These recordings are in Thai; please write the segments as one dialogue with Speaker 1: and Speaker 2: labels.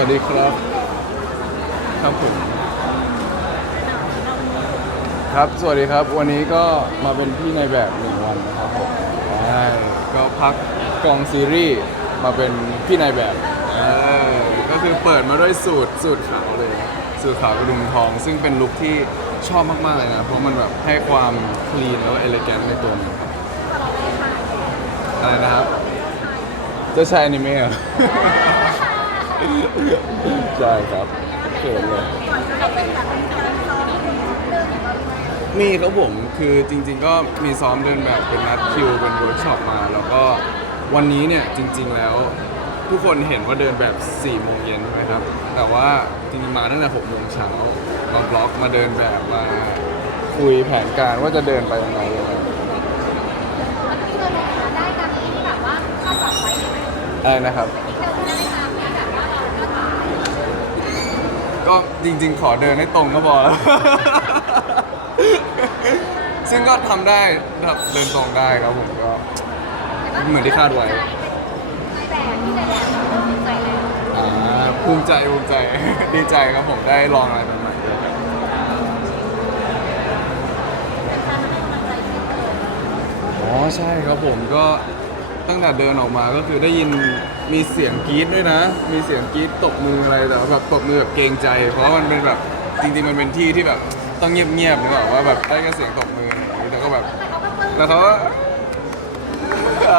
Speaker 1: วัสดีครับครับผมครับ สวัสดีครับ วันนี้ก็มาเป็นพี่ในแบบหนึ่งวันนะครับผมใช่ก็พักกองซีรีส์มาเป็นพี่ในแบบเออก็คือเปิดมาด้วยสูตรสูตรขาวเลย สูตรขาวกระดุมทอง ซึ่งเป็นลุคที่ชอบมาก ๆ เลยนะ เพราะมันแบบให้ความคลีนแล้วก็เอลิแกนในตัวมันครับอะไรนะครับ เจ้าชายอนิเมะเหรอ ใช่ครับเขินเลยมีครับผมคือจริงๆก็มีซ้อมเดินแบบเป็นนัดคิวเป็นเวิร์กช็อปมา แล้วก็วันนี้เนี่ยจริง ๆแล้ว ทุกคนเห็นว่าเดินแบบ4โมงเย็นใช่ไหมครับ แต่ว่าจริงๆมาตั้งแต่6โมงเช้ามาบล็อกมาเดินแบบมาคุยแผนการว่าจะเดินไปยังไงยังไงอะไรนะครับ ก็จริง ๆ ขอเดินให้ตรงก็พอซึ่งก็ทำได้ครับเดินตรงได้ครับผมก็ เหมือนที่คาดไว้อ่าภูมิใจภูมิใจ ดีใจครับผมได้ลองอะไรใหม่ๆด้วยครับอ๋อใช่ครับผมก็ ตั้งแต่เดินออกมาก็คือได้ยินมีเสียงกรี๊ดด้วยนะ มีเสียงกรี๊ดตบมืออะไรแต่ว่าแบบตบมือแบบเกรงใจ เพราะว่ามันเป็นแบบจริงๆมันเป็นที่ที่แบบต้องเงียบๆหรือเปล่าว่าแบบได้แค่เสียงตบมืออะไรอย่างนี้แต่ก็แบบแล้วเขาก็เอ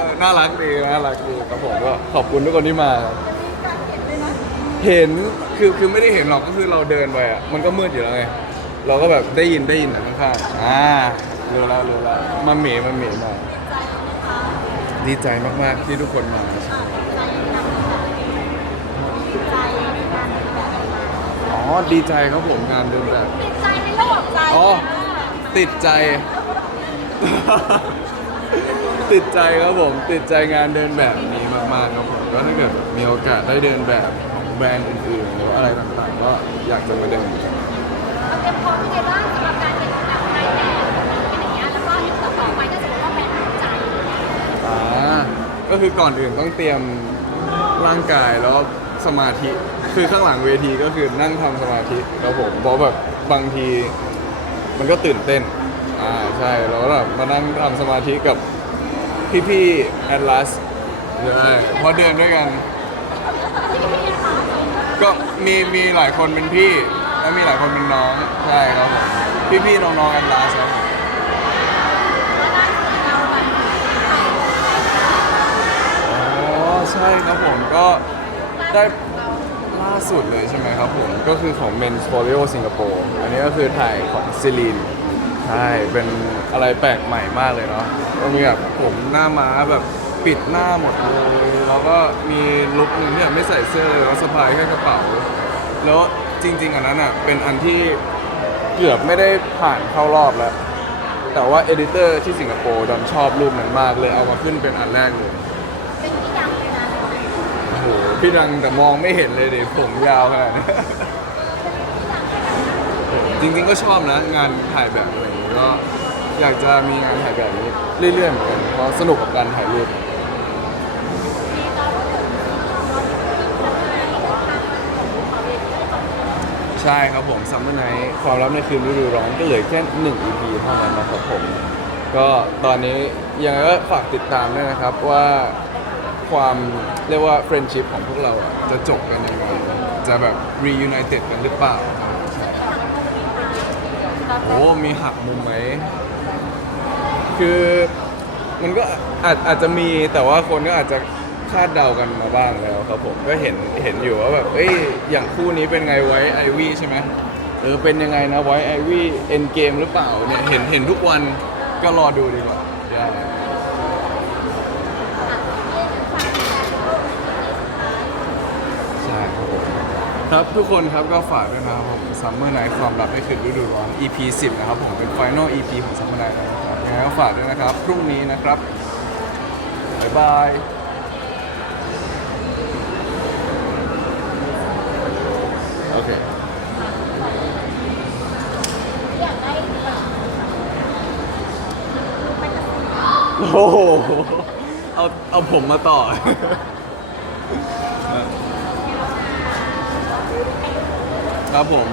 Speaker 1: อน่ารักดีน่ารักดีครับผมก็ขอบคุณทุกคนที่มา เห็นคือคือไม่ได้เห็นหรอกก็คือเราเดินไปอะมันก็มืดอยู่แล้วไงเราก็แบบได้ยินได้ยินจากข้างๆอ่าเรู้แล้วเรู้แล้วมาเหม่มาเหม่มา ดีใจมาก ๆ ที่ทุกคนมาอ๋อดีใจครับผมงานเดินแบบ
Speaker 2: ติดใจในโลกใจ
Speaker 1: อ๋อ ติดใจ ติดใจครับผม ติดใจงานเดินแบบนี้มาก ๆ ครับผมก็ถ้าเกิดมีโอกาสได้เดินแบบของแบรนด์อื่นๆหรืออะไรต่างๆ ก็อยากจะมาเดิน คือก่อนอื่นต้องเตรียมร่างกายแล้วสมาธิ คือข้างหลังเวทีก็คือนั่งทำสมาธิครับผมเพราะแบบบางทีมันก็ตื่นเต้น อ่าใช่แล้วแบบมานั่งทำสมาธิกับพี่ๆแอดลาสใช่เพราะเดินด้วยกัน ก็มีมีหลายคนเป็นพี่ แล้วมีหลายคนเป็นน้อง ใช่ครับผมพี่ๆน้องๆแอดลาสครับผม อ๋อ ใช่ครับผมก็ได้ล่าสุดเลยใช่ไหมครับผม ก็คือของ Men's Folio สิงคโปร์อันนี้ก็คือถ่ายของซิลีนใช่ เป็นอะไรแปลกใหม่มากเลยเนาะก็มีแบบผมหน้าม้าแบบปิดหน้าหมดเลยแล้วก็มีลุคหนึ่งที่แบบไม่ใส่เสื้อเลยแล้วสะพายแค่กระเป๋า แล้วจริง ๆ อันนั้นอะเป็นอันที่เกือบไม่ได้ผ่านเข้ารอบแล้ว แต่ว่าเอดิเตอร์ที่สิงคโปร์ดันชอบรูปนั้นมากเลยเอามาขึ้นเป็นอันแรกเลย
Speaker 2: เป็นที่ดังเลยนะ
Speaker 1: โอ้โห พี่ดังแต่มองไม่เห็นเลยเดิผมยาวขนาดนี้จริงๆก็ชอบนะ งานถ่ายแบบอะไรอย่างนี้ก็อยากจะมีงานถ่ายแบบนี้เรื่อยๆเหมือนกันเพราะสนุกกับการถ่ายรูปใช่ครับผมซัมเมอร์ไนท์ความลับในคืนฤดูร้อนก็เหลือแค่1 EP เท่านั้นนะครับผม ก็ตอนนี้ยังไงก็ฝากติดตามด้วยนะครับว่า ความเรียกว่าเฟรนชิพของพวกเราอะจะจบกันยังไงจะแบบ reunited กันหรือเปล่า โอ้มีหักมุมไหม คือมันก็อาจอาจจะมีแต่ว่าคนก็อาจจะคาดเดากันมาบ้างแล้วครับผมก็เห็นเห็นอยู่ว่าแบบเอ้ยอย่างคู่นี้เป็นไงไว้ไอวี่ใช่ไหมเออเป็นยังไงนะไว้ไอวี่เอ็นเกมหรือเปล่าเนี่ยเห็นเห็นทุกวันก็รอดูดีกว่าได้ ใช่ครับผมครับทุกคนครับก็ฝากด้วยนะครับผม Summer Night ความลับไม่คืนฤดูร้อน EP 10 นะครับผมเป็น Final EP ของ Summer Night แล้วนะครับยังไงก็ฝากด้วยนะครับ พรุ่งนี้นะครับ บ๊ายบาย โอเค
Speaker 2: อยากได้แบบ
Speaker 1: โอ้โห เอาเอาผมมาต่อ ครับผม